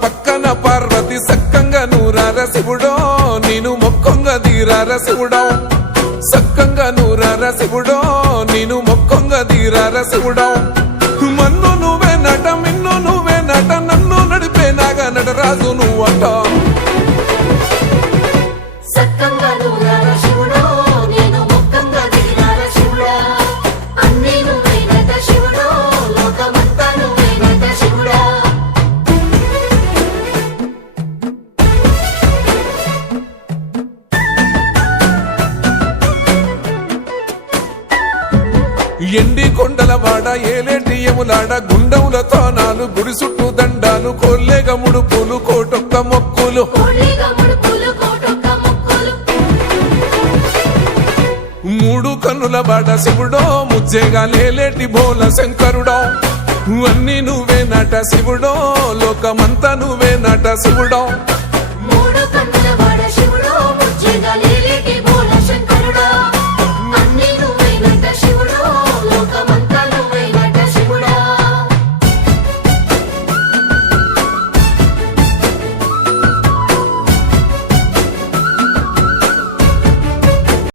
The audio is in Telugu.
పక్కన పార్వతి సక్కంగా నూరార శివుడో నేను మొక్కంగా తీరార శివుడో సక్కంగా నూరార శివుడో నేను మొక్కంగా తీరార శివుడో మన్ను నువ్వే నట మిన్ను నువ్వే నట నన్ను నడిపే నాగా నటరాజు నువ్వట ఎండి కొండల వాడ ఏలేటి యములాడ గుండములతో నాలు గుడి చుట్టూ దండాలు కోల్లేగ ముడుపులు కోటొక్క మొక్కులు మూడు కన్నుల వాడ శివుడో ముజ్జేగా లేలేటి బోల శంకరుడో అన్ని నువ్వే నట శివుడో లోకమంతా నువ్వే నట శివుడో